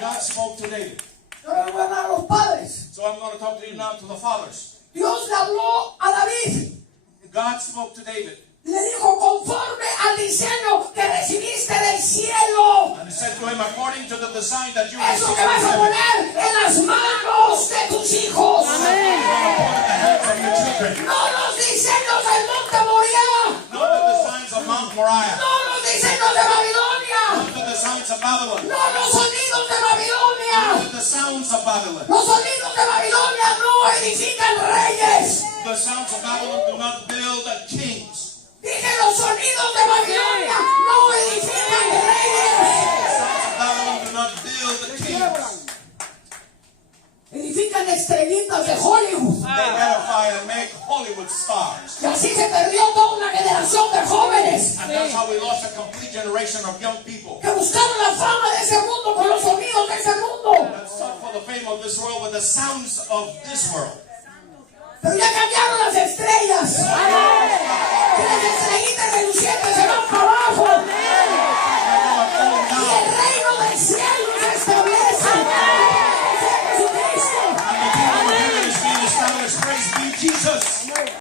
God spoke to David. Ahora le voy a hablar a los padres. So I'm going to talk to you now to the fathers. Dios le habló a David. God spoke to David. Le dijo, conforme al diseño que recibiste del cielo. And he said to him, according to the design that you Eso received que vas a from heaven, poner en las manos de tus hijos. you're going to put in the hands of your children. No los diseños del monte Moriah. Not the designs of Mount Moriah. No los diseños de Babilonia. Not the designs of Babylon. No los sonidos de Babilonia. Not the sounds of Babylon. Los sonidos de Babilonia no edifican reyes. The sounds of Babylon do not build kings. Dije, los sonidos de Babilonia no edifican The reyes. sounds of Babylon do not build kings. Edifican estrellitas de Hollywood. They edify and make Hollywood stars. Y así se perdió toda una generación de jóvenes And that's how we lost a complete generation of young people que buscaron la fama de ese mundo con los sonidos de ese mundo. that sought for the fame of this world with the sounds of this world. Pero ya cambiaron las estrellas. Que las estrellitas relucientes se van